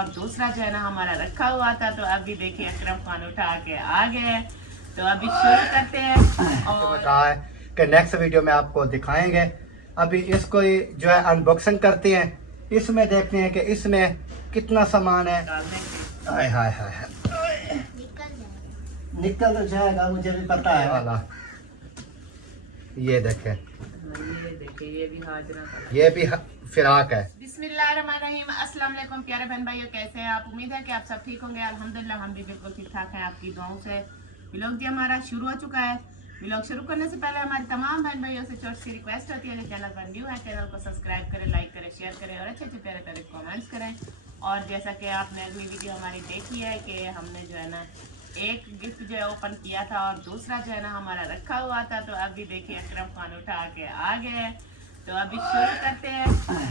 और दूसरा जो है ना हमारा रखा हुआ था, तो अभी देखिए अकरम खान उठा के आ गए। तो अभी शुरू करते हैं और कहा है कि नेक्स्ट वीडियो में आपको दिखाएंगे। अभी इसको जो है अनबॉक्सिंग करते हैं, इसमें देखते हैं कि इसमें कितना सामान है। हाय हाय हाय, निकल तो जाएगा, मुझे भी पता है वाला। ये देखें, ये भी हाजरा का, ये भी फिराक है। बिस्मिल्लाहिर्रहमानिर्रहीम। अस्सलाम वालेकुम प्यारे बहन भाइयों, कैसे हैं आप? उम्मीद है कि आप सब ठीक होंगे। अल्हम्दुलिल्लाह हम भी बिल्कुल ठीक ठाक हैं, आपकी दुआओं से। व्लॉग जी हमारा शुरू हो चुका है। व्लॉग शुरू करने से पहले हमारी तमाम बहन भाइयों से छोटी सी रिक्वेस्ट होती है कि चैनल पर न्यू है, चैनल को सब्सक्राइब करें, लाइक करें, शेयर करें और अच्छे अच्छे प्यारे प्यारे कमेंट्स करें। और जैसा कि आपने अगली वीडियो हमारी देखी है कि हमने जो है ना एक गिफ्ट जो है ओपन किया था और दूसरा जो है ना हमारा रखा हुआ था। तो अभी देखिए अकरम खान उठा के आ गए। तो अभी शुरू करते हैं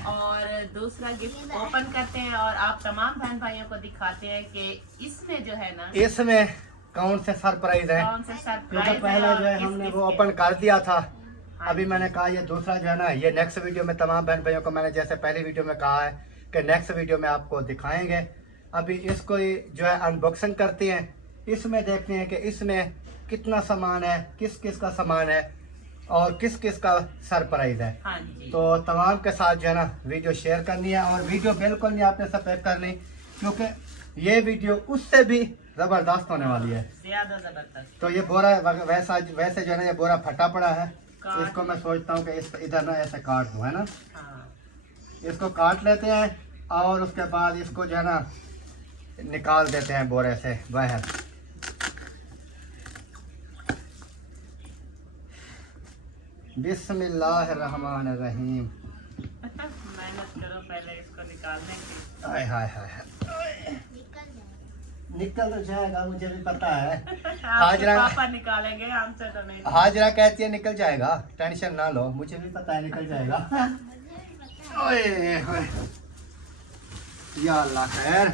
और दूसरा गिफ्ट ओपन करते हैं और आप तमाम बहन भाइयों को दिखाते हैं कि इसमें जो है ना इसमें कौन से सरप्राइज है, कौन से क्योंकि सरप्राइज पहले जो है हमने वो ओपन कर दिया था। अभी मैंने कहा ये दूसरा जो है ना, ये नेक्स्ट वीडियो में तमाम बहन भाइयों को मैंने जैसे पहली वीडियो में कहा है कि नेक्स्ट वीडियो में आपको दिखाएंगे। अभी इसको जो है अनबॉक्सिंग करते हैं, इसमें देखते हैं कि इसमें कितना सामान है, किस किस का सामान है और किस किस का सरप्राइज है। हाँ जी। तो तमाम के साथ जो है ना वीडियो शेयर करनी है और वीडियो बिल्कुल नहीं आपने स्किप करनी, क्योंकि ये वीडियो उससे भी जबरदस्त होने वाली है, ज्यादा जबरदस्त। तो ये बोरा वैसे जो है ना ये बोरा फटा पड़ा है, इसको मैं सोचता हूँ कि इस इधर ना ऐसे काट दूँ, है ना। हाँ। इसको काट लेते हैं और उसके बाद इसको जो है ना निकाल देते हैं बोरे से बाहर। बिस्मिल्लाहिर्रहमानिर्रहीम। मेहनत करो पहले इसको निकालने की। हाय हाय हाय, निकल तो जाएगा, मुझे भी पता है। हाजरा पापा निकालेंगे, हमसे तो नहीं। हाजरा कहती है निकल जाएगा, टेंशन ना लो, मुझे भी पता है निकल जाएगा। ओए ओए, या अल्लाह खैर,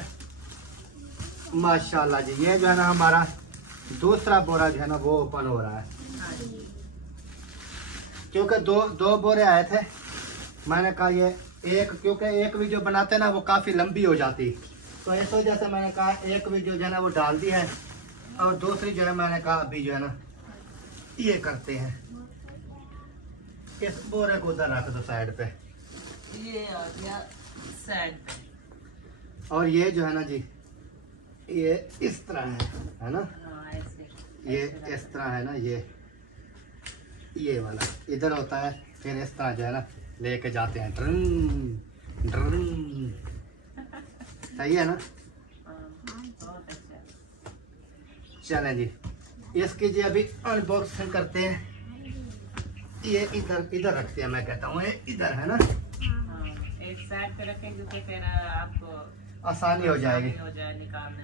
माशाल्लाह जी। ये जो है ना हमारा दूसरा बोरा जो है ना वो ओपन हो रहा है, क्योंकि दो बोरे आए थे। मैंने कहा ये एक, क्योंकि एक वीडियो बनाते ना वो काफ़ी लंबी हो जाती, तो इस वजह से मैंने कहा एक वीडियो जो है ना वो डाल दी है और दूसरी जो है मैंने कहा अभी जो है ना ये करते हैं। इस बोरे को उधर रख दो साइड पे, ये आ गया साइड पे। और ये जो है ना जी ये इस तरह है ना, हाँ, ऐसे ये इस तरह है ना, ये वाला इधर होता है, फिर इस तरह जो है ना लेके जाते हैं, ड्रन ड्रन। सही है ना। बहुत अच्छा। चलें जी, इसकी जी अभी अनबॉक्सिंग करते हैं। ये इधर इधर रखते हैं, मैं कहता हूँ ये इधर है ना, हाँ, एक साइड पे रखेंगे तो फिर आपको आसानी हो जाएगी। हो जाए निकालने में।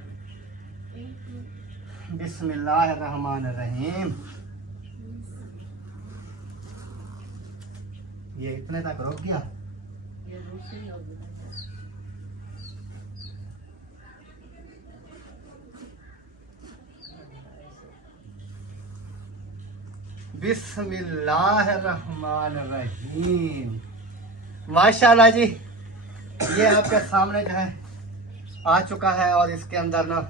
बिस्मिल्लाहिर्रहमानिर्रहीम। ये इतने तक रुक गया। ये दूसरी होगी। बिस्मिल्लाहिर्रहमानिर्रहीम। माशाल्लाह जी, ये आपके सामने जो है आ चुका है और इसके अंदर ना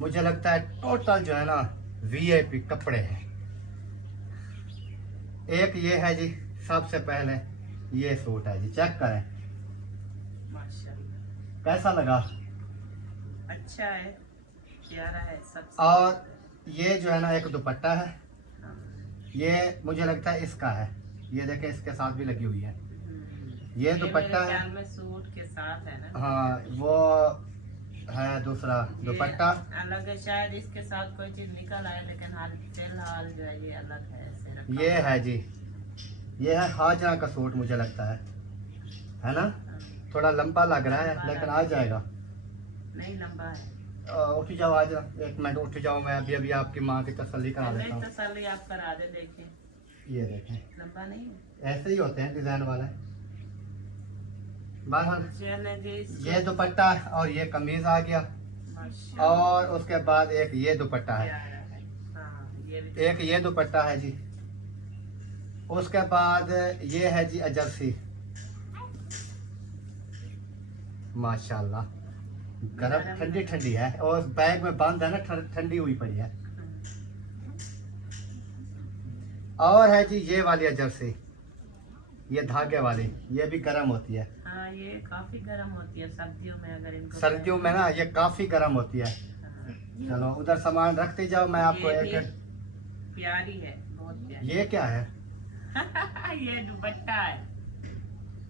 मुझे लगता है टोटल जो है ना वीआईपी कपड़े हैं। एक ये है जी, सबसे पहले ये सूट है जी, चेक करें माशाल्लाह, कैसा लगा। अच्छा है, प्यारा है सब। और ये जो है ना एक दुपट्टा है, हाँ। ये मुझे लगता है इसका है, ये देखें इसके साथ भी लगी हुई है। ये दुपट्टा मेरे है, ख्याल में सूट के साथ है ना। हाँ वो है दूसरा दुपट्टा अलग है, शायद इसके साथ कोई चीज निकल आए, लेकिन हाल फिलहाल जो है ये अलग है, ऐसे रखा ये हुआ है जी, ये है हाजरा का सूट मुझे लगता है ना। हाँ। थोड़ा लंबा लग रहा है लेकिन आ जाएगा। नहीं, लंबा है। उठ जाओ आज, एक मिनट उठ जाओ, मैं अभी अभी आपकी माँ की तसल्ली करा पहले देता हूँ। तसल्ली आप करा दे, देखिए ये देखें, लंबा नहीं है। ऐसे ही होते हैं डिजाइन वाले। बहरहाल चले जी, ये दुपट्टा और ये कमीज आ गया, माशाल्लाह, और उसके बाद एक ये दुपट्टा है, प्यारा है। हाँ, ये भी एक ये दुपट्टा है जी। उसके बाद ये है जी अजरसी, माशाल्लाह गर्म ठंडी ठंडी है और बैग में बंद है ना, ठंडी हुई पड़ी है। और है जी ये वाली है जर्सी, ये धागे वाली, ये भी गर्म होती है। हाँ ये काफी गर्म होती है सर्दियों में, अगर इनको सर्दियों में ना ये काफी गर्म होती है। हाँ। चलो उधर सामान रखते जाओ, मैं आपको ये एक। भी प्यारी है, बहुत प्यारी। ये क्या है? ये दुपट्टा है,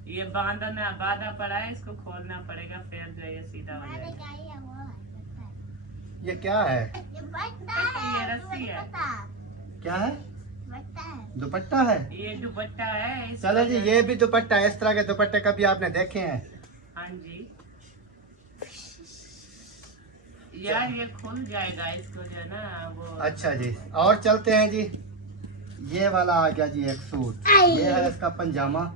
ये बांधा पड़ा है, इसको खोलना पड़ेगा फिर जो है ये सीधा हो जाएगा। ये क्या है? ये रस्सी है। क्या है? दुपट्टा है। ये दुपट्टा है। चलो जी ये भी दुपट्टा है। इस तरह के दुपट्टे कभी आपने देखे हैं? हाँ जी यार, ये खुल जाएगा इसको जो है ना वो। अच्छा जी, और चलते हैं जी। ये वाला आ गया जी एक सूट, ये है इसका पंजामा,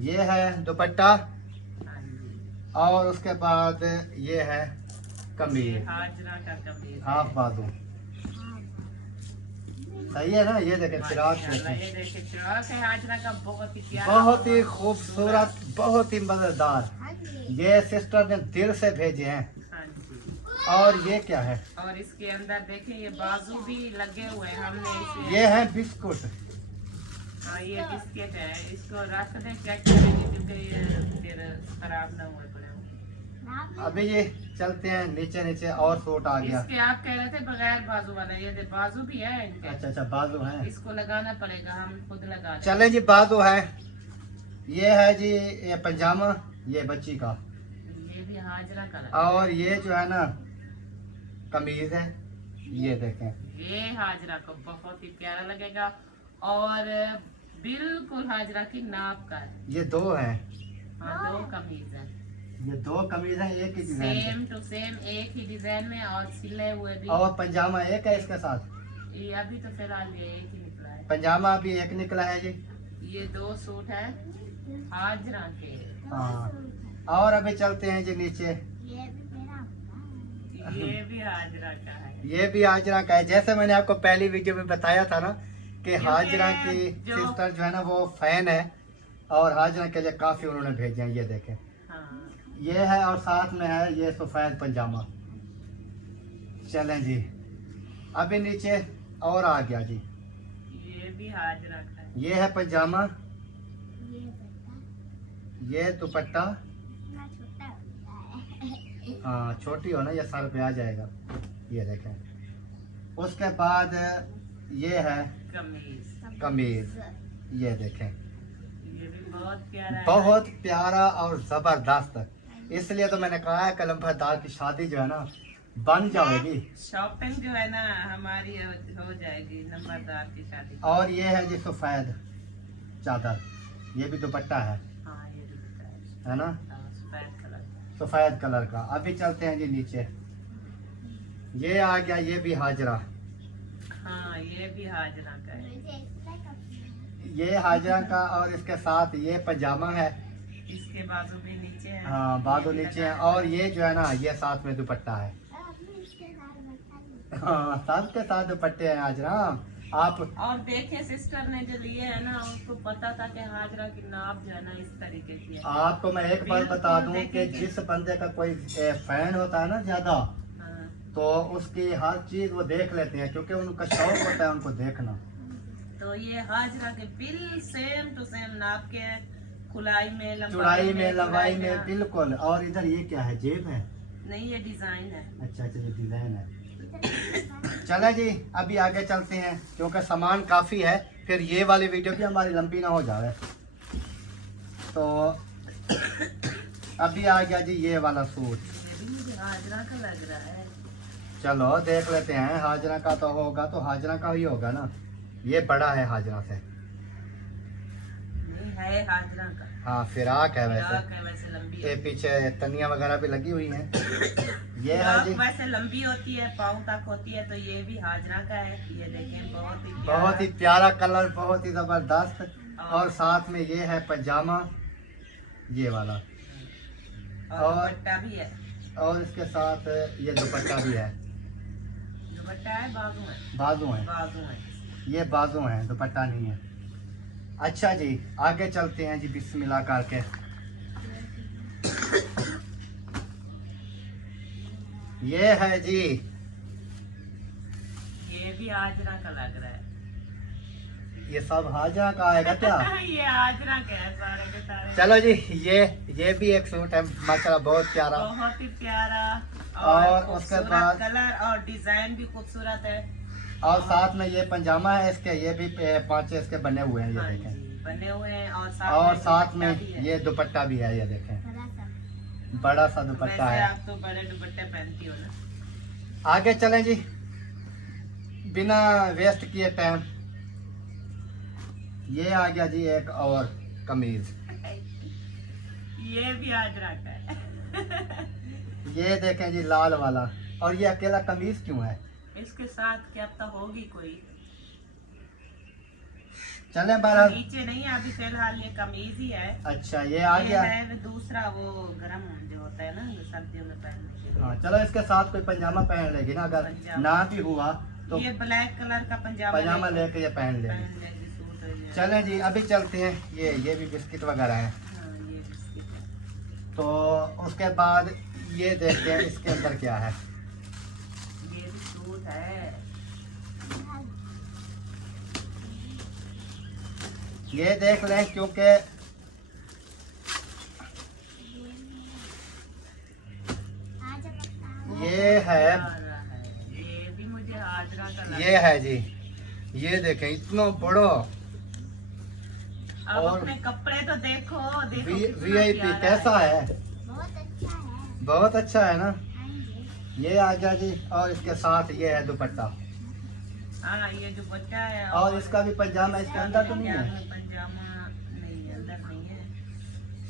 ये है दुपट्टा, हाँ जी। और उसके बाद ये है कमीज, हाजरा का कमीज, हाफ बाजू। सही है ना? ये देखें फिराक, ये देखिए फिराक है हाजरा का, बहुत ही प्यारा, बहुत ही खूबसूरत, बहुत ही मजेदार। ये सिस्टर ने दिल से भेजे हैं। हाँ जी। और ये क्या है? और इसके अंदर देखें ये बाजू भी लगे हुए हैं हमने इसे। ये है बिस्कुट। हाँ ये बिस्किट है, इसको रख दें चेक करेंगे क्योंकि ये फिर खराब ना हुए पड़े। अभी ये चलते हैं नीचे नीचे, और सूट आ गया। इसके आप कह रहे थे बगैर बाजू वाला, ये बाजू भी है इनके। अच्छा अच्छा, बाजू है। इसको लगाना पड़ेगा, हम खुद लगा लेंगे। चले जी, बाजू है। ये है जी ये पंजामा, ये बच्ची का, ये भी हाजरा का और ये जो है ना कमीज है, ये देखें। ये हाजरा को बहुत ही प्यारा लगेगा और बिल्कुल हाजरा की नाप का है। ये दो है। हाँ दो कमीज है, ये दो कमीज है एक ही डिजाइन सेम टू सेम एक ही डिजाइन में, और सिले हुए भी। और पंजामा एक है इसके साथ। ये अभी तो फिलहाल ये एक ही निकला है। पंजामा भी एक निकला है जी। ये दो सूट है हाजरा के। हाँ, और अभी चलते हैं जी नीचे। ये भी हाजरा का है। ये भी हाजरा का है। जैसे मैंने आपको पहली वीडियो में बताया था ना कि हाजरा की सिस्टर जो है ना वो फैन है, और हाजरा के लिए काफी उन्होंने भेजे हैं। ये देखें, हाँ ये है, और साथ में है ये सफेद पंजामा। चलें जी, अभी नीचे और आ गया जी। ये भी हाजरा का है। ये है पंजामा, ये दुपट्टा। हाँ छोटी हो ना, ये सर पे आ जाएगा। ये देखें, उसके बाद ये है कमीज, कमीज, ये देखें। ये भी बहुत प्यारा है। बहुत प्यारा और जबरदस्त। इसलिए तो मैंने कहा है कलमदार की शादी जो है ना बन जाएगी। शॉपिंग जो है ना हमारी हो जाएगी नंबरदार की शादी। और ये है जी सफेद चादर, ये भी दुपट्टा है हाँ ये भी दिख रहा है ना, हाँ, सफेद कलर। सफेद कलर का। अभी चलते हैं जी नीचे। ये आ गया, ये भी हाजरा। हाँ ये भी हाजरा का है। ये हाजरा का, और इसके साथ ये पजामा है। इसके बाजू भी नीचे है। हाँ बाजू नीचे है, और ये जो है ना ये साथ में दुपट्टा है। हाँ सबके साथ दुपट्टे हैं हाजरा। आप और देखे सिस्टर ने जो लिए है ना उसको पता था कि हाजरा की नाप जो है ना इस तरीके की है। आपको मैं एक बात बता दूं कि जिस बंदे का कोई फैन होता है ना ज्यादा, हाँ, तो उसकी हर चीज वो देख लेते हैं, क्योंकि उनका शौक होता है उनको देखना। तो ये हाजरा के बिल सेम टू सेम नाप के हैं, खुलाई में चौड़ाई में लंबाई चौड़ाई में बिल्कुल। और इधर ये क्या है, जेब है? नहीं ये डिजाइन है। अच्छा अच्छा, ये डिजाइन है। चले जी, अभी आगे चलते हैं क्योंकि सामान काफी है, फिर ये वाली वीडियो भी हमारी लंबी ना हो जाए। तो अभी आ गया जी ये वाला सूट। ये भी मुझे हाजरा का लग रहा है। चलो देख लेते हैं, हाजरा का तो होगा, तो हाजरा का ही होगा ना। ये बड़ा है हाजरा से। नहीं है हाजरा का। हाँ फिराक है वैसे। फिराक है वैसे लंबी ये है। पीछे तनिया वगैरह भी लगी हुई हैं। ये है फिराक जी, वैसे लंबी होती है, पाँव तक होती है, तो ये भी हाजरा का है। ये देखें बहुत ही बहुत ही प्यारा कलर, बहुत ही जबरदस्त। और साथ में ये है पजामा, ये वाला, और दुपट्टा भी है। और इसके साथ ये दुपट्टा भी है। दुपट्टा है, बाजू है। बाजू है, बाजू है। ये बाजू है, दुपट्टा नहीं है। अच्छा जी, आगे चलते हैं जी बिस्मिल्लाह करके। ये है जी, ये भी आजरा का लग रहा है। ये सब हाजा का आएगा क्या? ये आजरा का है सारे के सारे। चलो जी, ये भी एक सूट है माशाल्लाह, बहुत प्यारा। बहुत ही प्यारा और उसके खूबसूरत बाद कलर और डिजाइन भी खूबसूरत है। और साथ में ये पंजामा है इसके, ये भी पांचे इसके बने हुए हैं, ये हाँ देखें। जी, बने हुए हैं और और साथ में दुपट्टा भी है। ये दुपट्टा भी है, ये देखें, बड़ा सा दुपट्टा वैसे है। आप तो बड़े दुपट्टे पहनती हो ना। आगे चलें जी, बिना वेस्ट किए टाइम। ये आ गया जी एक और कमीज, ये भी आजरा का है। ये देखें जी लाल वाला। और ये अकेला कमीज क्यों है? इसके साथ क्या पता होगी कोई। चलें बहरहाल। नीचे नहीं है अभी फिलहाल, ये कमीज ही है। अच्छा, ये आ गया। है वो दूसरा, वो गरम जो होता है ना सर्दियों में पहनने के लिए। हाँ चलो, इसके साथ कोई पंजामा पहन लेगी ना, अगर पंजामा। ना भी हुआ तो ये ब्लैक कलर का पजामा लेके ये पहन लेगी। पहन लेगी सूट है ये। चलें जी, अभी चलते हैं। ये भी बिस्किट वगैरह है। हाँ, ये बिस्किट है। तो उसके बाद ये देखते हैं इसके अंदर क्या है। ये भी सूट है। ये देख लें, क्योंकि ये है, ये भी मुझे आजरा का लगा। ये है जी, ये देखें इतना बड़ा। अब और अपने कपड़े तो देखो देखो कितना VIP प्यारा कैसा है? बहुत अच्छा है। बहुत अच्छा है ना। हाँ जी। ये आ गया जी, और इसके साथ ये है दुपट्टा। हाँ, ये जो बच्चा है और इसका भी पंजामा इसके अंदर तो नहीं है? पंजामा नहीं, अंदर नहीं है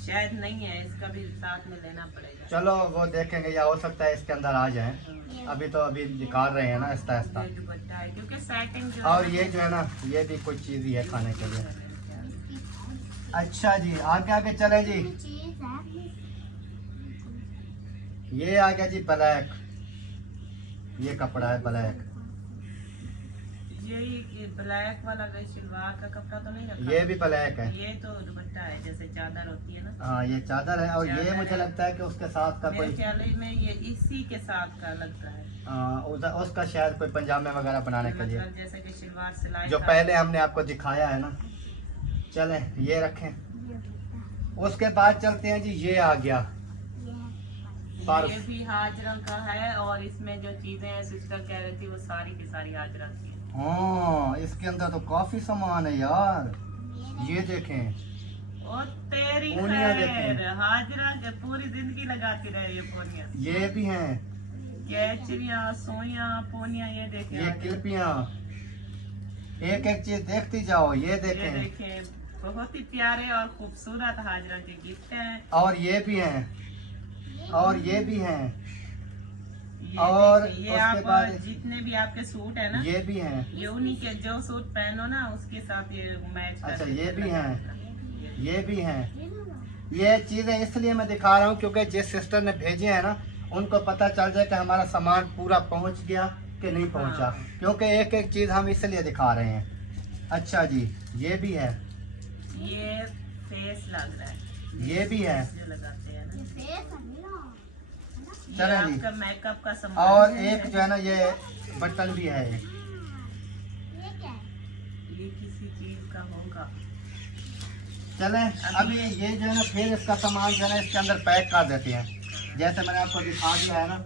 शायद, नहीं है। इसका भी साथ में लेना पड़ेगा। चलो वो देखेंगे, या हो सकता है इसके अंदर आ जाए। हाँ, अभी तो अभी निकाल रहे हैं ना आहिस्ता आहिस्ता। ये जो बच्चा है क्योंकि सेटिंग जो और ये जो है ना, ये भी कोई चीज ही है खाने के लिए। अच्छा जी, आगे आगे चले जी। चीज है। ये आ गया जी ब्लैक, ये कपड़ा है ब्लैक। ये ब्लैक वाला शलवार का कपड़ा तो नहीं रखा? ये भी ब्लैक है। ये तो दुपट्टा है, जैसे चादर होती है ना। हाँ, ये चादर है। और ये चादर मुझे है। लगता है कि उसके साथ का मेरे कोई ख्याल में ये इसी के साथ का लगता है। उसका शायद कोई पंजामे वगैरह बनाने के लिए, मतलब जैसे कि शलवार सिलाई जो था। पहले हमने आपको दिखाया है ना। चलें, ये रखें। उसके बाद चलते हैं जी, ये आ गया पर्स। ये भी हाजरा का है और इसमें जो चीजें हैं सिस्टर कह रही थी वो सारी की सारी हाजरा की है। हाँ, इसके अंदर तो काफी सामान है यार। ये देखें, और तेरी पूनियाँ खैर, देखें। हाजरा के पूरी जिंदगी लगाती रहे ये पोनिया। ये भी हैं, कैचरियाँ, सोइयाँ, पोनियाँ, ये देखें ये हाजरा। क्लिपियाँ। एक एक चीज देखती जाओ। ये ये देखें, देखें, बहुत ही प्यारे और खूबसूरत हाजरा के गिफ्ट हैं। और ये भी हैं, और ये भी हैं, ये और देखिए, ये उसके आप बाद जितने भी आपके सूट है ना, ये भी हैं। ये उन्हीं के जो सूट पहनो ना उसके साथ ये मैच अच्छा, करके ये भी लगा हैं। देना। ये भी हैं। ये चीजें इसलिए मैं दिखा रहा हूँ क्योंकि जिस सिस्टर ने भेजे हैं ना, उनको पता चल जाए कि हमारा सामान पूरा पहुँच गया कि नहीं पहुँचा। हाँ। क्योंकि एक एक चीज हम इसलिए दिखा रहे हैं। अच्छा जी, ये भी है, ये फेस लग रहा है, ये भी है। जो लगाते हैं ना, ये चलें जी। आपका मेकअप का सामान और है। एक जो है ना, ये बटन भी है। ये किसी चीज का होगा। चलें, अभी ये जो है ना, फिर इसका सामान जो है ना इसके अंदर पैक कर देते हैं। जैसे मैंने आपको दिखा दिया है ना,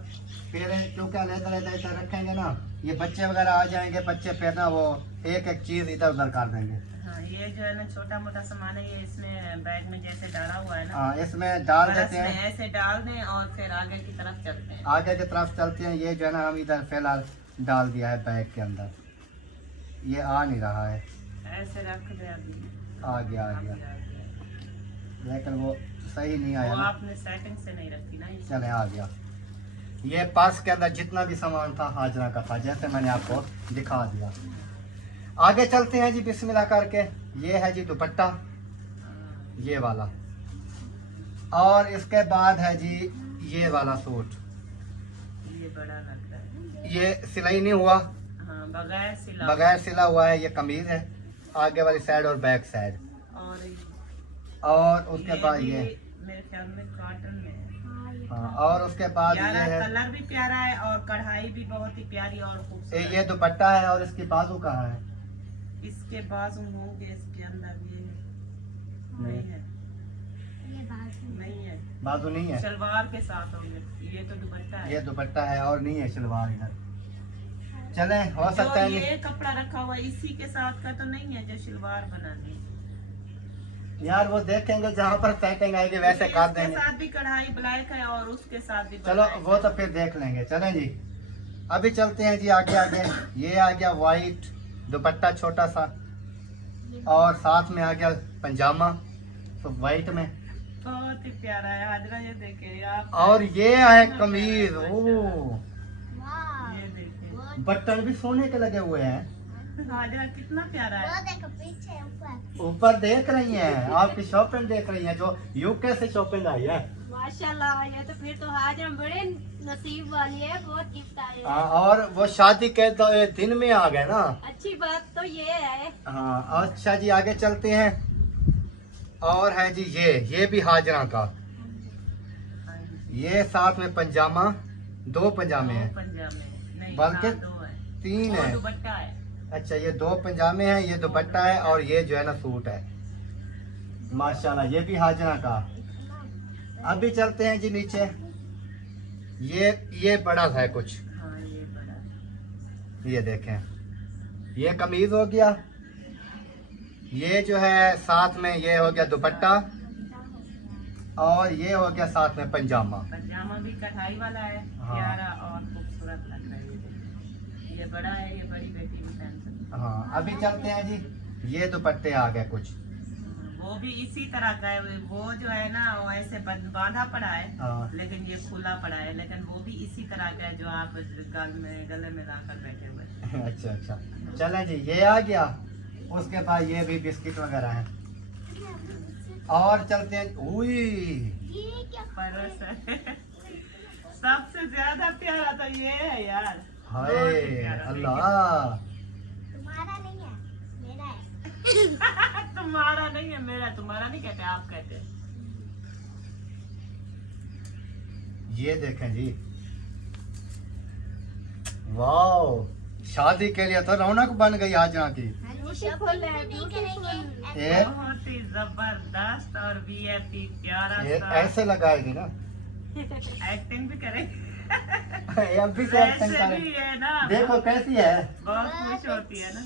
फिर क्योंकि अलग-अलग इधर रखेंगे ना, ये बच्चे वगैरह आ जाएंगे, बच्चे फिर ना वो एक एक चीज इधर उधर कर देंगे। हाँ, ये जो है ना छोटा मोटा सामान है, ये इसमें बैग में जैसे डाला हुआ है ना, हाँ, इसमें डाल बस देते में हैं, ऐसे डाल दें और फिर आगे की तरफ चलते हैं। आगे की तरफ चलते हैं। ये जो है ना, हम इधर फिलहाल डाल दिया है बैग के अंदर। ये आ नहीं रहा है, ऐसे रख दे अभी। आ गया आ अभी गया, आ गया। लेकिन वो सही नहीं आया वो ना। आपने सेटिंग से नहीं रखी ना इसे। चले, आ गया। ये पर्स के अंदर जितना भी सामान था हाजरा का था, जैसे मैंने आपको दिखा दिया। आगे चलते हैं जी बिस्मिल्लाह करके। ये है जी दुपट्टा, हाँ, ये वाला। और इसके बाद है जी ये वाला सूट। ये बड़ा लग रहा है। ये सिलाई नहीं हुआ, हाँ, बगैर सिला। बगैर सिला हुआ है। ये कमीज है, आगे वाली साइड और बैक साइड। और और उसके बाद भी ये मेरे ख्याल में कॉटन में है। हाँ, और उसके बाद यार ये है कलर भी प्यारा है और कढ़ाई भी बहुत ही प्यारी और खूबसूरत ये दुपट्टा है और इसकी बाजू कहाँ है? इसके बाजू होंगे इसके अंदर ये नहीं है ये बाजू नहीं है बाजू नहीं है, सलवार के साथ होंगे ये तो दुपट्टा है ये दुपट्टा है और नहीं है सलवार इधर। चले हो सकता जो है ये कपड़ा रखा हुआ है इसी के साथ का तो नहीं है जो सलवार बनानी है। यार वो देखेंगे जहाँ पर सेटिंग आएगी वैसे ये काट इसके देंगे। साथ भी कढ़ाई ब्लैक है और उसके साथ भी चलो black वो है। तो फिर देख लेंगे। चलें जी, अभी चलते हैं जी आगे आगे। ये आ गया वाइट दुपट्टा छोटा सा और साथ में आ गया पंजामा तो वाइट में, बहुत ही प्यारा है हाजरा ये देखे आप और ये है कमीज। ओ वाह ये देखे वो बटन भी सोने के लगे हुए हैं। हाजरा कितना प्यारा है देखो पीछे ऊपर ऊपर देख रही हैं, आपकी शॉपिंग देख रही हैं जो यूके से शॉपिंग आई है। माशाल्लाह, ये तो फिर तो हाजरा बड़े नसीब वाली है, बहुत गिफ्ट आए हैं। और वो शादी के तो दिन में आ गए ना। अच्छी बात तो ये है। हाँ अच्छा जी आगे चलते हैं। और है जी ये भी हाजरा का, ये साथ में पंजामा, दो पंजामे हैं, पंजाबी नहीं बल्कि हाँ, दो है 3 और है। दुपट्टा है अच्छा ये 2 पंजामे हैं, ये दुपट्टा है और ये जो है ना सूट है। माशाल्लाह ये भी हाजरा का। अभी चलते हैं जी नीचे। ये बड़ा है कुछ, हाँ ये बड़ा ये देखें, ये कमीज हो गया, ये जो है साथ में ये हो गया दुपट्टा और ये हो गया साथ में पंजामा। पंजामा भी कढ़ाई वाला है हाँ। प्यारा और खूबसूरत लग रहा है ये बड़ा है ये बड़ी बेटी भी पहन सकती है। हाँ अभी चलते हैं जी, ये दुपट्टे आ गए कुछ। वो भी इसी तरह का है वो जो है ना वो ऐसे बांधा पड़ा है हाँ लेकिन ये खुला पड़ा है लेकिन वो भी इसी तरह का है जो आप गले में लाकर बैठे हुए हैं। अच्छा अच्छा चलें जी, ये आ गया। उसके बाद ये भी बिस्किट वगैरह हैं। और चलते हैं, उई ये क्या परस है सबसे ज्यादा प्यारा तो ये है यार हाय बहुत ही प्यारा। अल्लाह, तुम्हारा नहीं है मेरा है तुम्हारा नहीं है मेरा, तुम्हारा नहीं कहते आप कहते हैं। ये देखें जी, वाओ शादी के लिए तो रौनक बन गई आज यहाँ की। ब्यूटीफुल है, नहीं ब्यूटीफुल। करेंगे ये बहुत ही जबरदस्त और वीआईपी प्यारा ये सा ऐसे लगाएगी ना एक्टिंग भी करे ये अभी से एक्टिंग ऐसे करे। भी है ना देखो कैसी है, बहुत खुश होती है ना।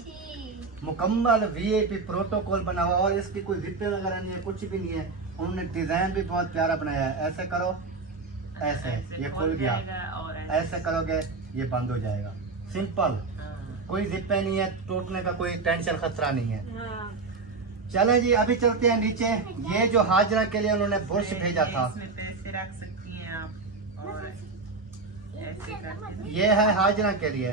मुकम्मल वीआईपी प्रोटोकॉल बना हुआ और इसकी कोई जिप्पे वगैरह नहीं है, कुछ भी नहीं है। उन्होंने डिजाइन भी बहुत प्यारा बनाया है। ऐसे करो, ऐसे ये खुल गया, जाएगा और ऐसे करोगे ये बंद हो जाएगा। सिंपल, हाँ। कोई जिप्पे नहीं है, टूटने का कोई टेंशन खतरा नहीं है। हाँ, चले जी अभी चलते हैं नीचे। ये जो हाजरा के लिए उन्होंने बुर्श भेजा था, इसमें पैसे रख सकती हैं आप और ऐसे करके ये है हाजरा के लिए।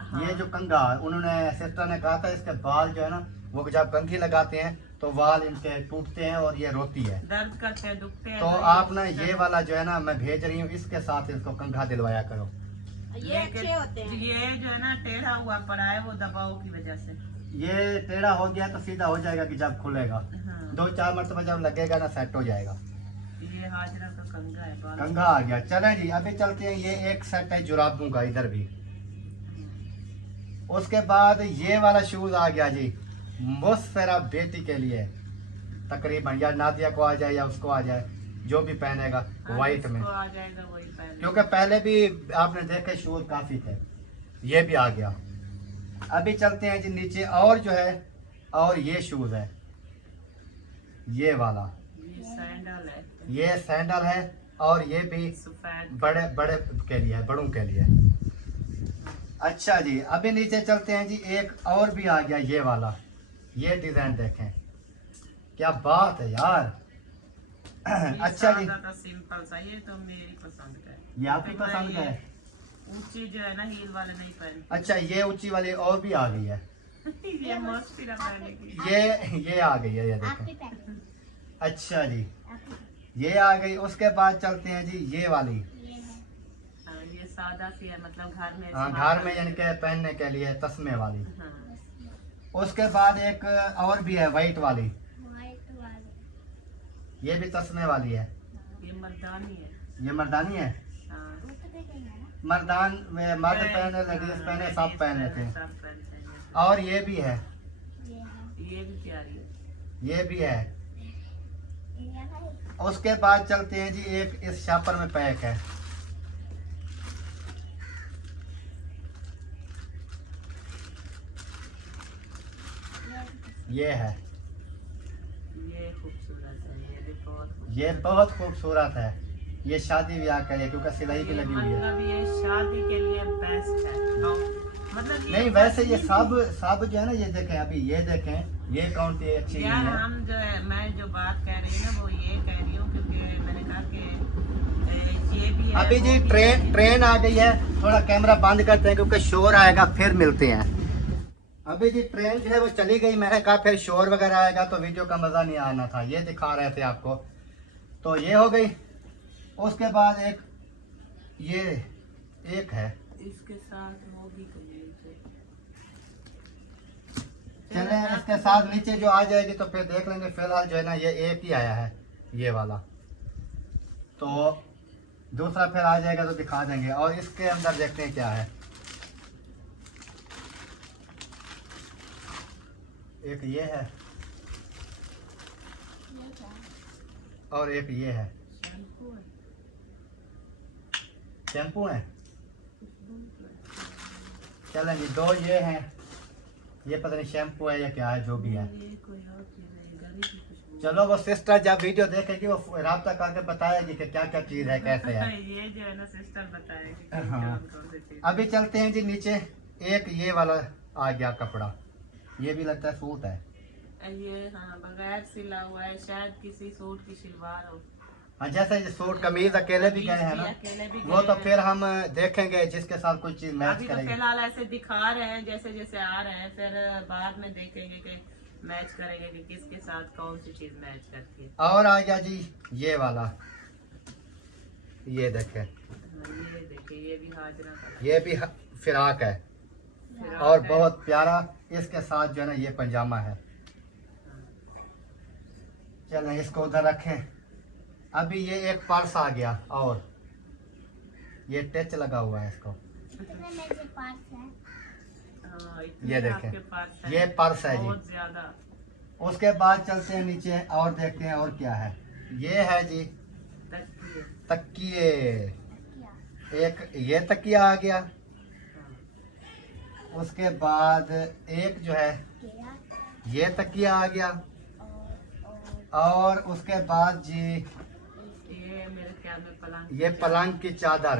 हाँ। ये जो कंघा उन्होंने सिस्टर ने कहा था इसके बाल जो है ना वो जब कंघी लगाते हैं तो बाल इनके टूटते हैं और ये रोती है। दर्द करते हैं दुखते हैं तो आप ना ये वाला जो है ना मैं भेज रही हूँ, इसके साथ इसको कंघा दिलवाया करो। ये अच्छे होते हैं। ये जो है ना टेढ़ा हुआ पड़ा है वो दबाव की वजह से। ये टेढ़ा हो गया तो सीधा हो जाएगा कि जब खुलेगा, हाँ। 2-4 मरतबा जब लगेगा ना सेट हो जाएगा। ये हाजरा का कंघा है बाल। कंघा आ गया। चले जी अभी चलते हैं। ये एक सेट है जुराबों का इधर भी। उसके बाद ये वाला शूज आ गया जी मुस्फरा बेटी के लिए तकरीबन, या नादिया को आ जाए या उसको आ जाए, जो भी पहनेगा व्हाइट में, इसको आ जाएगा वही पहले। क्योंकि पहले भी आपने देखे शूज काफी थे। ये भी आ गया। अभी चलते हैं जी नीचे। और जो है और ये शूज है, ये वाला, ये सैंडल है ये सैंडल है और ये भी सफेद। बड़े बड़े के लिए है, बड़ों के लिए। अच्छा जी अभी नीचे चलते हैं जी। एक और भी आ गया ये वाला, ये डिजाइन देखें, क्या बात है यार। अच्छा जी, सादा सिंपल सा, ये तो मेरी पसंद का है। ये आपकी पसंद का है। ऊंची जो है ना हील वाले नहीं पहन अच्छा ये ऊंची वाली और भी आ गई है, ये मस्ती ना पहनने की। ये आ गई है, ये आपकी देखें। पैकिंग अच्छा जी आपकी ये आ गई। उसके बाद चलते हैं जी ये वाली, ये है हाँ, ये सादा सी है मतलब घर में हाँ घर में यानी कि पहनने के लिए तस्मे वाली। हाँ। उसके बाद एक और भी है वाइट वाली, व्हाइट वाले ये भी तस्मे वाली है। ये मर्दानी है ये मर्दानी है। हाँ, वो तो दे देंगे ना। मर्दान में मर्द पहने, लेडीज पहने, सब पहने थे। सब पहनते हैं। और ये भी है, ये है। ये भी प्यारी है। ये भी है। ये है। उसके बाद चलते हैं जी, एक इस शापर में पैक है। ये है, ये खूबसूरत है, ये भी बहुत खूबसूरत ये बहुत खूबसूरत है। ये शादी ब्याह का है क्योंकि सिलाई भी लगी हुई है। मतलब ये शादी के लिए बेस्ट है। मतलब नहीं वैसे ये सब सब जो है ना, ये देखें, अभी ये देखें, ये कौन सी अच्छी यार है। हम जो है, मैं जो बात कह रही हूँ ना वो ये कह रही हूँ क्योंकि मैंने कहा कि ये भी है। अभी जी वो भी ट्रेन है। ट्रेन आ गई है, थोड़ा कैमरा बंद करते हैं क्योंकि शोर आएगा, फिर मिलते हैं। अभी जी ट्रेन जो है वो चली गई, मैंने कहा फिर शोर वगैरह आएगा तो वीडियो का मज़ा नहीं आना था, ये दिखा रहे थे आपको। तो ये हो गई। उसके बाद ये एक है, इसके साथ वो भी चले इसके साथ नीचे जो आ जाएगी तो फिर देख लेंगे। फिलहाल जो है ना, ये एक ही आया है, ये वाला। तो दूसरा फिर आ जाएगा तो दिखा देंगे। और इसके अंदर देखते हैं क्या है। एक ये है ये क्या है? और एक ये है। शैम्पू है। शैम्पू है। चलें जी, दो ये हैं। ये पता नहीं शैम्पू है या क्या है, जो भी है। ये कोई और चीज़ है, गरी की खुशबू। चलो वो सिस्टर जब वीडियो देखेगी वो राब्ता करके बताएगी कि क्या क्या चीज़ है, कैसे है। ये जो है ना सिस्टर बताएगी कि हाँ। कौन सी चीज़। अभी चलते हैं जी नीचे। एक ये वाला आ गया कपड़ा, ये भी लगता है सूट है। ये हाँ बगैर सिला हुआ है, शायद किसी सूट की सलवार हो। हाँ, जैसे ये सूट कमीज अकेले भी गए हैं ना, अकेले भी वो गए तो हैं। फिर हम देखेंगे जिसके साथ कोई चीज मैच अभी तो करेगी। फिलहाल ऐसे दिखा रहे हैं जैसे जैसे आ रहे हैं, फिर बाद में देखेंगे कि मैच करेंगे कि किसके साथ कौन सी चीज मैच करती है। और आ गया जी ये वाला, ये देखे, हाँ, ये देखिए ये भी हाजरा का ये भी फिराक है फिराक और है। बहुत प्यारा। इसके साथ जो है ना ये पंजामा है। चलें इसको उधर रखें। अभी ये एक पर्स आ गया और ये टच लगा हुआ है इसको। कितने में से पास है? हाँ, इतने ये देखें, आपके पास है। ये पर्स है जी। बहुत ज्यादा। उसके बाद चलते हैं नीचे और देखते हैं और क्या है। ये है जी तकिए। तकिए। क्या? एक ये तकिया आ गया। हाँ। उसके बाद एक जो है क्या? ये तकिया आ गया। और और उसके बाद जी ये मेरे ख्याल में पलंग। ये पलंग की चादर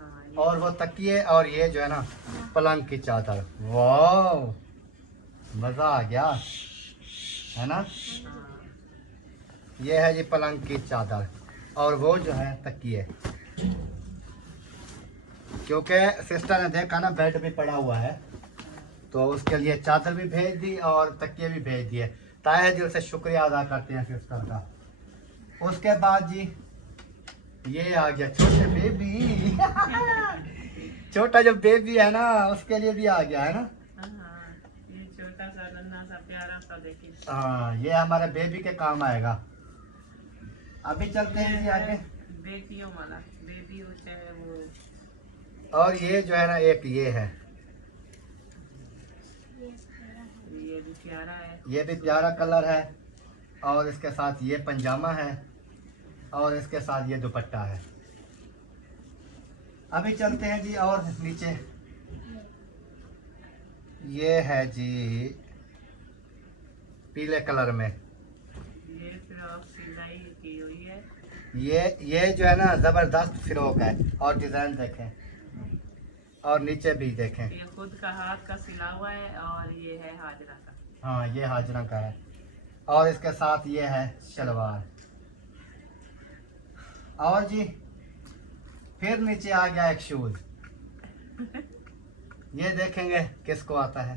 हाँ, ये- और वो तकिए और ये जो है ना पलंग की चादर। वाह, मजा आ गया है ना। हाँ। ये है जी पलंग की चादर और वो जो है तकिए। क्योंकि सिस्टर ने देखा ना बेड भी पड़ा हुआ है तो उसके लिए चादर भी भेज दी और तकिए भी भेज दिए। ताहे दिल से शुक्रिया अदा करते हैं सिस्टर का। उसके बाद जी ये आ गया छोटे बेबी छोटा जो बेबी है ना उसके लिए भी आ गया है ना। हाँ, ये छोटा सा नन्हा सा प्यारा सा देखिए। हाँ, ये हमारे बेबी के काम आएगा। अभी चलते हैं जी आगे। बेटियों वाला बेबी हो चाहे वो। और ये जो है ना एक ये है, ये भी प्यारा है। ये भी प्यारा कलर है और इसके साथ ये पंजामा है और इसके साथ ये दुपट्टा है। अभी चलते हैं जी और नीचे। ये है जी पीले कलर में। ये फ्रॉक सिलाई की हुई है। ये जो है ना जबरदस्त फ्रॉक है और डिजाइन देखें और नीचे भी देखें। ये खुद का हाथ का सिला हुआ है और ये है हाजरा का। हाँ, ये हाजरा का है और इसके साथ ये है शलवार। और जी फिर नीचे आ गया एक शूज। ये देखेंगे किसको आता है।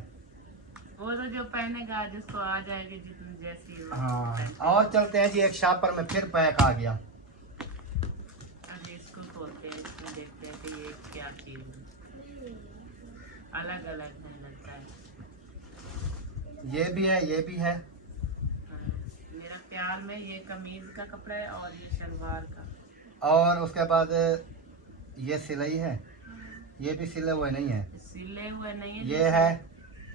वो तो जो पहनेगा जिसको आ जाएगी जितनी जैसी हो। हाँ, और चलते हैं जी एक शापर में फिर पैक आ गया। अब इसको खोलते हैं, इसमें देखते हैं कि ये क्या चीज है। अलग अलग है लगता है। ये भी है, ये भी है। हाँ, मेरा पटियाल में ये कमीज का कपड़ा है और ये शलवार का। और उसके बाद ये सिलाई है, ये भी सिले हुए नहीं है, सिले हुए नहीं है।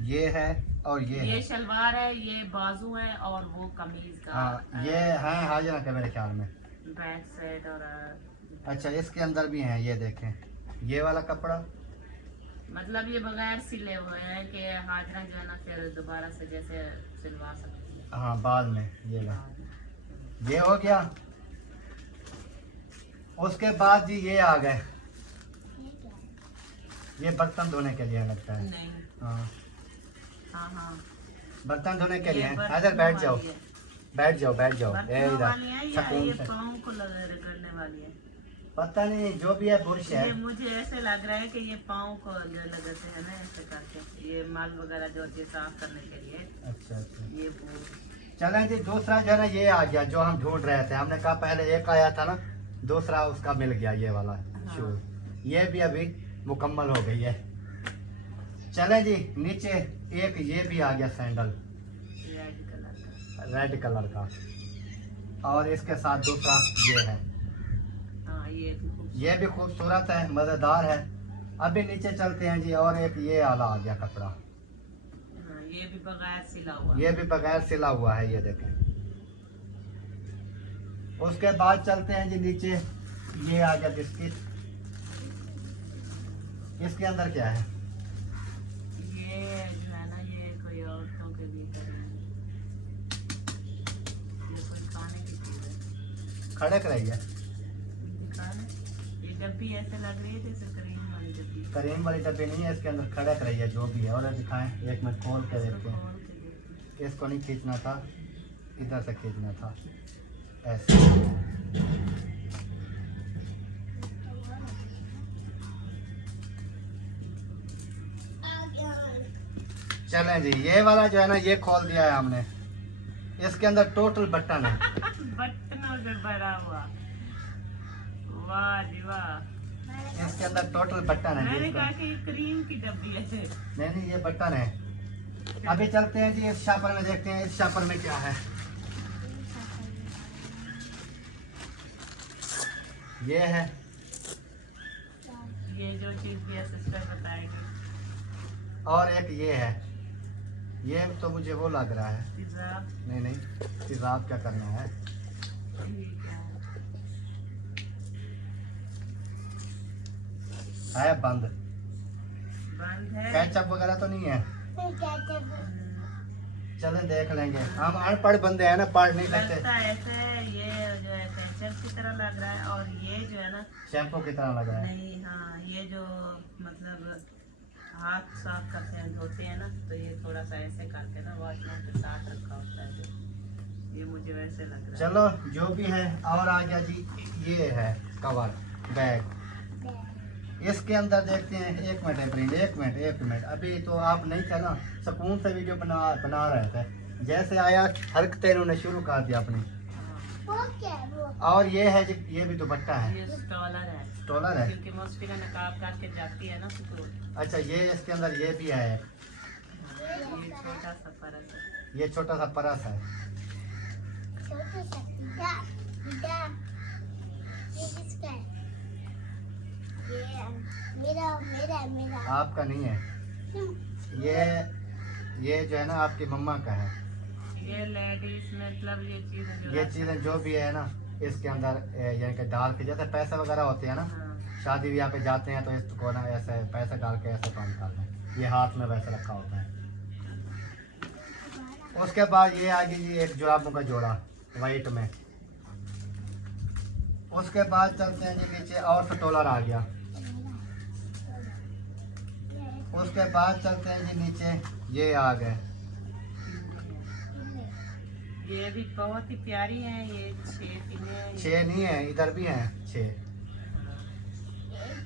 ये है और ये है। शलवार है, ये बाजू है और वो कमीज का। हाँ ये है हाजिरा के मेरे ख्याल में। बैक साइड और अच्छा इसके अंदर भी हैं, ये देखें ये वाला कपड़ा। मतलब ये बगैर सिले हुए हैं कि हाजरा जो है ना फिर दोबारा से जैसे सिलवा सकती है। हाँ बाद में ये ला, ये हो गया। उसके बाद जी ये आ गए, ये क्या है? ये बर्तन धोने के लिए लगता है। नहीं। हाँ हाँ हाँ बर्तन धोने के लिए ये है। बर्तनों इधर बैठ जाओ, वाली है। बैठ जाओ, बैठ जाओ। ए बर्तनों इधर वाली है या सुकून ये से। पाँव को रगड़ने वाली है? पता नहीं जो भी है बुरश है। ये मुझे ऐसे लग रहा है कि ये पाँव को जो लगाते हैं ना ऐसे करके, ये माल वगैरह जो होती है साफ करने के लिए। अच्छा अच्छा ये वो चलें जी, दूसरा जो है ना ये आ गया जो हम ढूंढ रहे थे। हमने कहा पहले एक आया था ना, दूसरा उसका मिल गया ये वाला शूज। ये भी अभी मुकम्मल हो गई है। चलें जी नीचे एक ये भी आ गया सैंडल रेड कलर का। रेड कलर का, और इसके साथ दूसरा ये है। हाँ ये भी खूबसूरत है, मज़ेदार है। अभी नीचे चलते हैं जी, और एक ये आला आ गया कपड़ा। हाँ, ये भी बगैर सिला हुआ। ये भी बगैर सिला हुआ है, ये देखें। उसके बाद चलते हैं जी नीचे, ये आ गया बिस्किट। इसके अंदर क्या है? ये जो है ना ये कोई औरतों के लिए करेंगे, ये कोई खाने की चीज़ है। खड़क रही है, दिखाना। ये डब्बी ऐसे लग रही है जैसे करीम वाली डब्बी। करीम वाली डब्बी नहीं है, इसके अंदर खड़क रही है जो भी है। और दिखाएं, एक मिनट खोल के देखते हैं। खोल के देखते इसको नहीं खींचना था, इधर से खींचना था ऐसे। चलें जी, ये वाला जो है ना ये खोल दिया है हमने। इसके अंदर टोटल बटन है। हैं। बटनों से भरा हुआ। वाह जी वाह। इसके अंदर टोटल बटन है जी मैंने इसका। कहा कि ये क्रीम की डब्बी है। नहीं नहीं ये बटन है। अभी चलते हैं जी इस शॉपर में, देखते हैं इस शॉपर में क्या है। ये है, ये जो चीज़ भी सिस्टर बताएगी। और एक ये है। ये तो मुझे वो लग रहा है। पिज़्ज़ा। नहीं नहीं तेजाब क्या करना है। ठीक है बंद, बंद है। कैचअप वगैरह तो नहीं है। हम्म, चलें देख लेंगे, हम अनपढ़ बंदे हैं ना, पढ़ नहीं सकते। लगता है ऐसे ये जो है केचप की तरह लग रहा है, और ये जो है ना शैम्पू की तरह लग रहा है। नहीं, हाँ ये जो मतलब हाथ साफ करते हैं, धोते हैं ना, तो ये थोड़ा सा ऐसे करके ना वॉशरूम के साथ रखा होता है जो, ये मुझे वैसे लग रहा है। चलो जो भी है। और आ गया जी ये है कवर बैग। इसके अंदर देखते हैं। एक मिनट है प्रिंट, एक मिनट। अभी तो आप नहीं थे ना, सुकून से वीडियो बना रहे थे। जैसे आया हरकतें इन्होंने शुरू कर दिया अपनी। वो क्या है वो? और ये है जी, ये भी दुपट्टा है, ये स्टॉलर है, स्टॉलर है। क्योंकि मोस्टली का नकाब करके जाती है ना सुकून। अच्छा ये इसके अंदर ये भी है, ये छोटा सा फर्क है। ये छोटा सा परस है। छोटे सा दा ये किसका है? ये मेरा आपका नहीं है ये जो है ना आपकी मम्मा का है। ये लेडीज मतलब ये चीज़ें जो ये चीज़ें जो भी है ना इसके अंदर यानी कि डाल के, जैसे पैसे वगैरह होते हैं ना, हाँ, शादी ब्याह पे जाते हैं तो इसको ना ऐसे पैसे डाल के ऐसे काम करते हैं। ये हाथ में वैसे रखा होता है। उसके बाद ये आ गई जी एक जुराबों का जोड़ा वाइट में। उसके बाद चलते हैं जी नीचे, और स्टोलर आ गया। उसके बाद चलते हैं जी नीचे, ये आ गए। ये भी बहुत ही प्यारी है। ये 6 पिने हैं। 6 नहीं है, इधर भी हैं 6।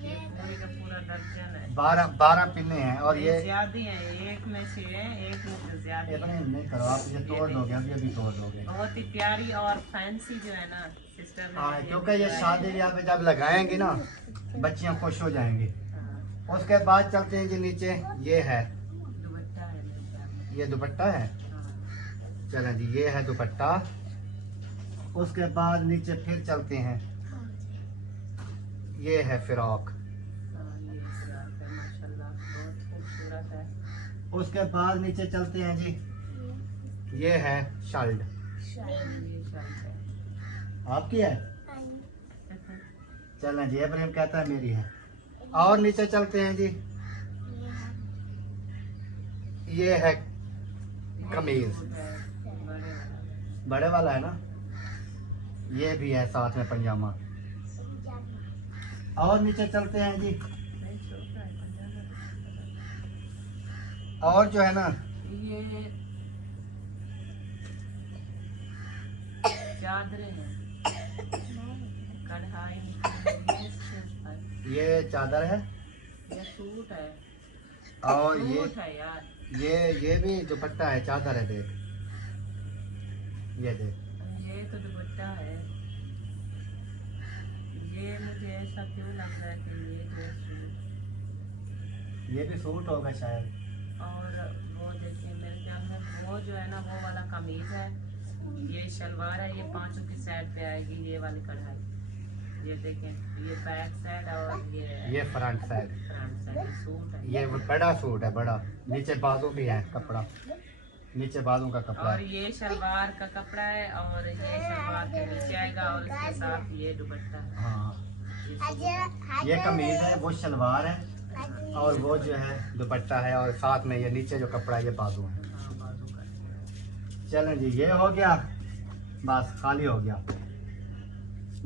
ये पूरे का पूरा दर्जन है। 12 पिने हैं। और ये ज्यादा है, एक में 6 है, एक में से ज्यादा इतने है। नहीं करो आप, ये तोड़ दोगे, अभी तोड़ दोगे। बहुत ही प्यारी और फैंसी जो है ना सिस्टर ने हाँ मुझे क्योंकि ये बताई शादी है। ब्याह पे जब लगाएंगी ना बच्चियां खुश हो जाएंगी। हाँ, उसके बाद चलते हैं जी नीचे, ये है, दुपट्टा है मेरे ख्याल में। ये दुपट्टा है। हाँ, चलें जी ये है दुपट्टा। उसके बाद नीचे फिर चलते हैं, ये है फ्रॉक। हाँ, ये फ्रॉक है, माशाल्लाह बहुत खूबसूरत है। उसके बाद नीचे चलते हैं जी, ये है शर्ट। ये शर्ट है। आपकी है? चलें जी, इब्राहिम कहता है मेरी है। और नीचे चलते हैं जी, ये है कमीज, बड़े वाला है ना, ये भी है साथ में पंजामा। और नीचे चलते हैं जी, और जो है ना ये चादरें हैं, कढ़ाई, ये चादर है, ये सूट है, और ये सूट है यार, ये भी दुपट्टा है, चादर है, देख ये देख। ये तो दुपट्टा है। ये मुझे ऐसा क्यों लग रहा है कि ये जो सूट, ये भी सूट होगा शायद। और वो देखिए मेरे ख्याल में वो जो है ना वो वाला कमीज है, ये शलवार है, ये पांचों की साइड पे आएगी ये वाली कढ़ाई। ये देखें, ये बैक साइड और ये फ्रंट साइड, फ्रंट साइड। ये सूट है, ये बड़ा सूट है, बड़ा, नीचे बाजू भी है कपड़ा, नीचे बाजू का कपड़ा और है। ये शलवार का कपड़ा है, और ये शलवार के नीचे आएगा, और इसके साथ ये दुपट्टा है। हाँ, ये सूट ये कमीज है, वो शलवार है, और वो जो है दुपट्टा है, और साथ में ये नीचे जो कपड़ा है ये बाजू है। हाँ, बाजू का। चलें जी, ये हो गया, बस खाली हो गया,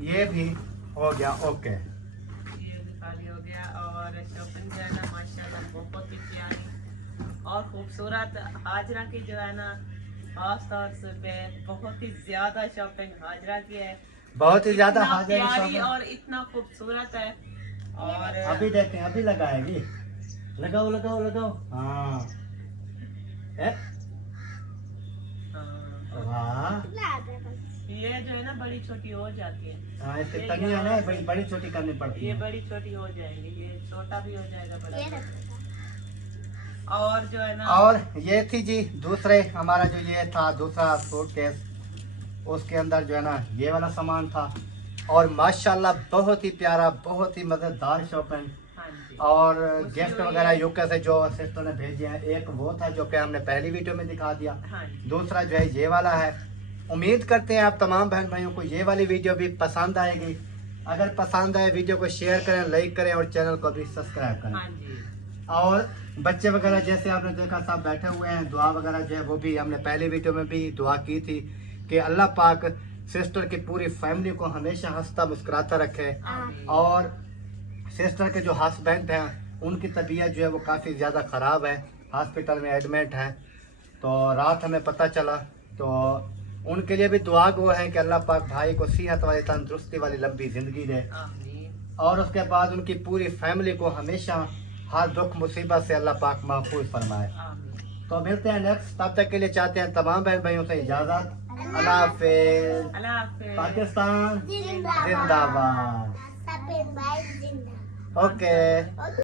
ये भी हो गया, ओके। ये भी खाली हो गया। और शॉपिंग जो है ना माशाल्लाह बहुत ही प्यारी और खूबसूरत। हाजरा की जो है ना खास तौर से पे बहुत ही ज्यादा शॉपिंग हाजरा की है, बहुत ही ज्यादा इतना हाजिर प्यारी और इतना खूबसूरत है। और अभी देखें, अभी लगाएगी, लगाओ लगाओ लगाओ, हाँ हाँ, वाह, ये जो है ना बड़ी छोटी हो जाती है, हाँ, इसकी तनिया ना बड़ी बड़ी छोटी करनी पड़ती ये है। बड़ी छोटी हो जाएंगी, ये छोटा भी हो जाएगा, बड़ा भी हो जाएगा। और जो है ना, और ये थी जी दूसरे, हमारा जो ये था दूसरा सूटकेस, उसके अंदर जो है ना ये वाला सामान था, और माशाल्लाह बहुत ही प्यारा, बहुत ही मज़ेदार शॉपिंग। हाँ जी, और उसकी गिफ्ट हुई वगैरह है। यूके से जो सिस्टर ने भेजे हैं, एक वो था जो कि हमने पहली वीडियो में दिखा दिया, हाँ जी, दूसरा जो है ये वाला है। उम्मीद करते हैं आप तमाम बहन भाइयों को ये वाली वीडियो भी पसंद आएगी। अगर पसंद आए वीडियो को शेयर करें, लाइक करें, और चैनल को भी सब्सक्राइब करें। हाँ जी, और बच्चे वगैरह जैसे आपने देखा सब बैठे हुए हैं, दुआ वगैरह जो है वो भी हमने पहली वीडियो में भी दुआ की थी कि अल्लाह पाक सिस्टर की पूरी फैमिली को हमेशा हंसता मुस्कुराता रखे। आमीन। और सिस्टर के जो हस्बैंड हैं उनकी तबीयत जो है वो काफ़ी ज़्यादा ख़राब है, हॉस्पिटल में एडमिट हैं, तो रात हमें पता चला, तो उनके लिए भी दुआ गो है कि अल्लाह पाक भाई को सेहत वाली, तंदुरुस्ती वाली लंबी ज़िंदगी दे, आमीन। और उसके बाद उनकी पूरी फैमिली को हमेशा हर दुख मुसीबत से अल्लाह पाक महफूज फरमाए। आमीन। तो मिलते हैं नेक्स्ट, तब तक के लिए चाहते हैं तमाम बहन भाइयों से इजाज़त। अल्लाह हाफिज़। अल्लाह हाफ़िज़। पाकिस्तान जिंदाबाद। जिंदाबाद। सफेद भाई जिंदा। ओके।